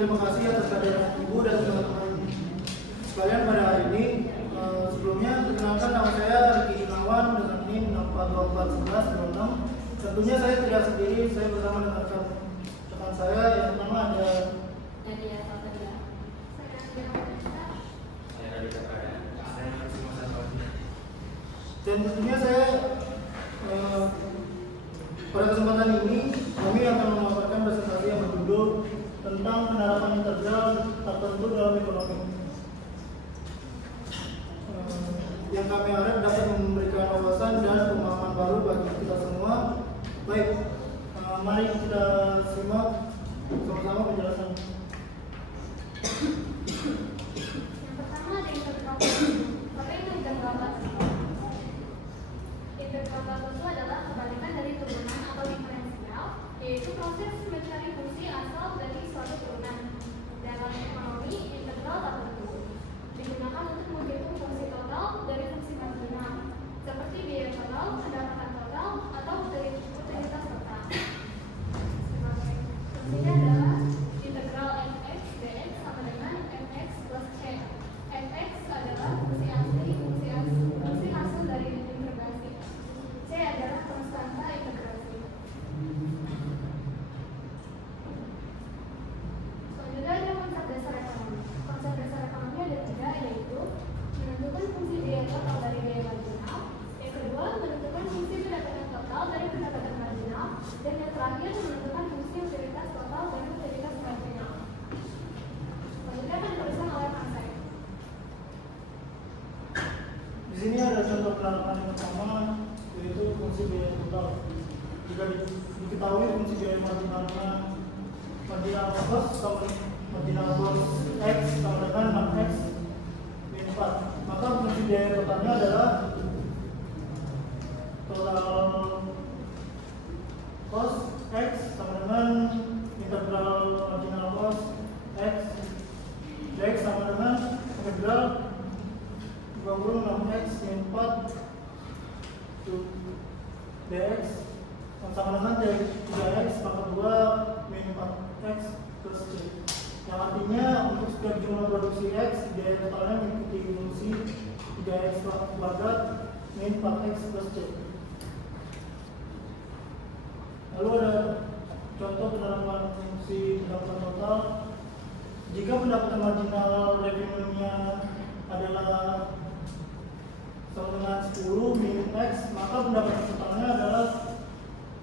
terima kasih atas kehadiran Ibu dan teman-teman sekalian pada hari ini. Sebelumnya perkenalkan, nama saya Riki Gunawan dengan NIM 6441126. Tentunya saya tidak sendiri, saya bersama dengan rekan saya. Yang pertama ada Nadia Saltadia. Saya Raditya Prada. Saya Maksimo Satwadi. dan tentunya saya pada kesempatan ini kami akan memaparkan presentasi yang berjudul tentang penerapan integral tertentu dalam ekonomi. Yang kami harap dapat memberikan wawasan dan pemahaman baru bagi kita semua. Baik, mari kita simak sama-sama penjelasan. Yang pertama ada integral. Apa itu integral batu? Integral batu itu adalah kebalikan dari turunan atau diferensial, yaitu proses mencari fungsi asal dari suatu turunan. Dalam ekonomi, integral tertentu digunakan untuk menghitung fungsi total dari fungsi marginal, seperti biaya total, pendapatan total, atau utilitas total. Sebagai fungsinya adalah integral fx dx sama dengan fx plus c. Fx adalah fungsi asli, fungsi hasil dari integrasi. C adalah konstanta integrasi. Selanjutnya ada konsep dasar ekonomi. Konsep dasar ekonomi ada tiga, yaitu menentukan fungsi biaya total dari biaya marginal, yang kedua menentukan fungsi pendapatan total dari pendapatan marginal, dan yang terakhir menentukan fungsi utilitas total dari utilitas marginal. Selanjutnya akan dituliskan oleh Hansai. Di sini ada contoh penerapan yang pertama, yaitu fungsi biaya total. Jika diketahui fungsi biaya marginalnya marginal cost sama marginal cost x sama dengan 6x min 4, maka fungsi biaya totalnya adalah total cost x sama dengan integral marginal cost x dx sama dengan integral 26x min 4 dx sama dengan 3x pangkat 2 min 4x plus c, yang artinya untuk setiap jumlah produksi x biaya totalnya mengikuti fungsi 3x kuadrat min 4x plus c. Lalu ada contoh penerapan fungsi pendapatan total. Jika pendapatan marginal revenue-nya adalah sama dengan 10 min x, maka pendapatan totalnya adalah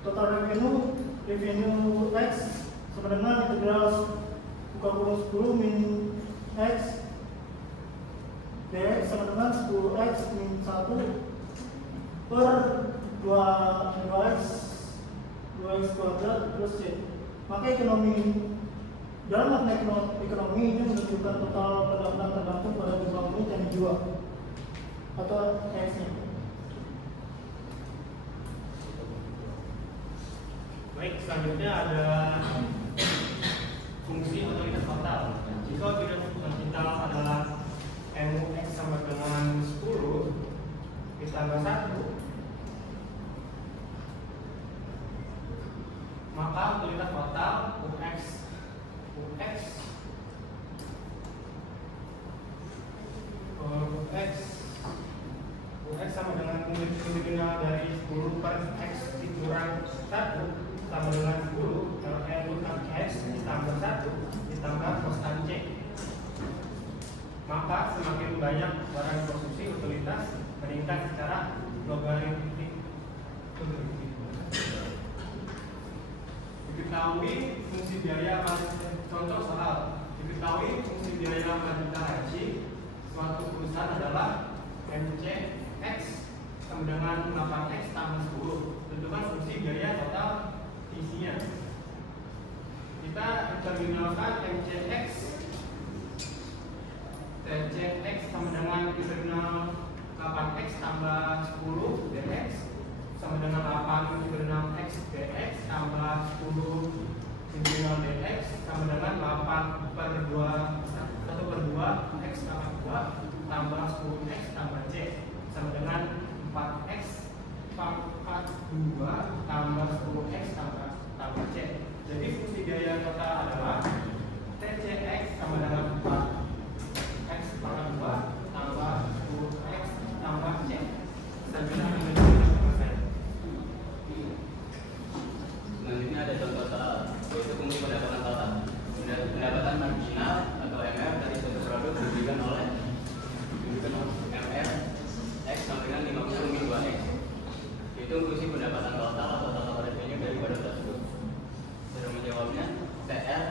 total revenue x sama dengan integral buka kurung 10 min x dx sama dengan 10x min 1 per 2x kuadrat plus c. Maka dalam makna ekonomi ini menunjukkan total pendapatan tergantung pada jumlah unit yang dijual atau x-nya. Baik, selanjutnya ada fungsi utilitas total. Jika utilitas total adalah MUX sama dengan 10 ditambah 1, maka utilitas total UX sama dengan nominal dari 10 per X dikurang 1 sama dengan 10 kalau X ditambah 1 ditambah konstan C. Maka semakin banyak barang konsumsi utilitas meningkat secara logaritmik. Diketahui fungsi biaya contoh soal diketahui fungsi biaya marginal haji suatu perusahaan adalah MCX sama dengan 8X tambah 10. Tentukan fungsi biaya total isinya. Kita terminalkan MCX sama dengan integral 8X tambah 10 dx sama dengan 8 integral X dx tambah 10 integral dx sama dengan 8 per 2 1 per 2 X tambah 2 tambah 10X tambah C sama dengan 4X pangkat 2 tambah 10X tambah C. Jadi fungsi biaya total adalah TC marginal atau MR dari suatu produk diberikan oleh MR X sama dengan 50 min 2X. Hitung fungsi pendapatan total atau total revenue dari produk tersebut. Cara menjawabnya, TR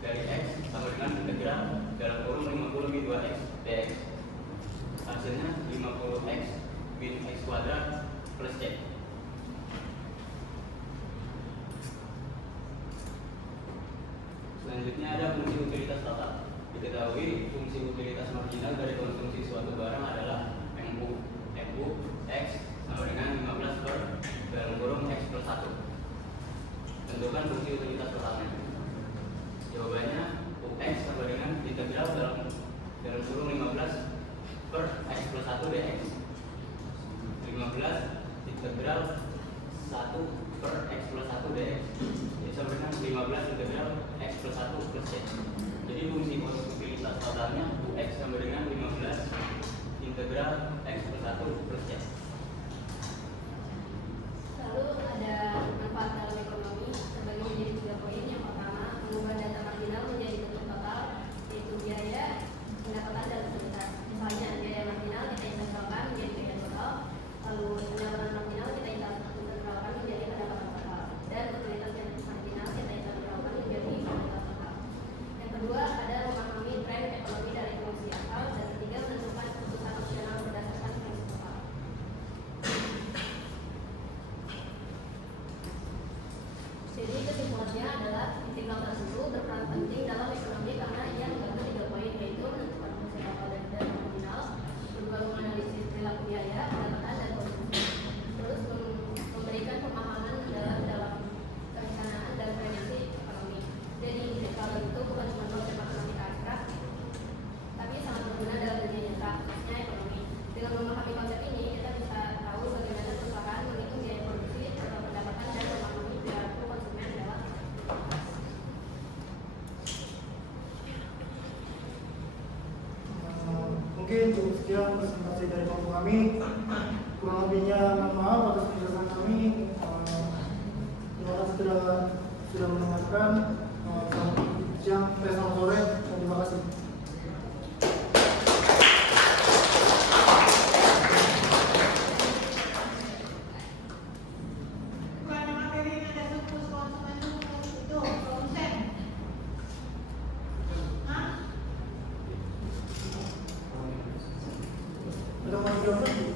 dari X sama dengan integral dalam kurung 50 min 2X dx. Hasilnya 50X min X kuadrat plus C. Selanjutnya ada fungsi utilitas total. Diketahui fungsi utilitas marginal dari konsumsi suatu barang adalah MU X sama dengan 15 per dalam kurung X plus 1. Tentukan fungsi utilitas totalnya. Jawabannya UX sama dengan integral dalam kurung 15 per X plus 1 dx. 15 integral 1 per X plus 1 dx. Ini sama dengan 15 integral X plus 1 plus C. Jadi fungsi utilitas totalnya UX sama dengan 15 integral X plus 1 plus C. Lalu ada manfaat dalam ekonomi terbagi menjadi 3 poin. Yang pertama, mengubah data marginal menjadi bentuk total, yaitu biaya, pendapatan, dan utilitas. Misalnya biaya marginal kita integralkan menjadi biaya total, lalu pendapatan marginal kita integralkan menjadi pendapatan total, dan utilitas yang marginal kita integralkan menjadi utilitas total. Yang kedua, ada memahami tren ekonomi dari fungsi asal, dan ketiga, menentukan keputusan opsional berdasarkan fungsi total. Jadi kesimpulannya adalah integral tersebut berperan penting dalam ekonomi karena ia membantu 3 poin, yaitu menentukan fungsi total dan marginal, kedua menganalisis perilaku biaya, pendapatan, dan konsumsi, terus memberikan pemahaman dalam perencanaan dan prediksi ekonomi. Jadi integral itu bukan cuma konsep matematika abstrak, tapi sangat berguna dalam dunia nyata, khususnya ekonomi. Dengan memahami konsep ini, kita bisa tahu bagaimana perusahaan menghitung biaya produksi, pendapatan, dan memahami perilaku konsumen dalam Mungkin cukup sekian presentasi dari kelompok kami. Kurang lebihnya mohon maaf atas penjelasan kami. Terima kasih sudah mendengarkan. Selamat siang, selamat sore, dan terima kasih. Bukan materi ini ada surplus konsumen itu produsen. Hah? Ada mau dijawab?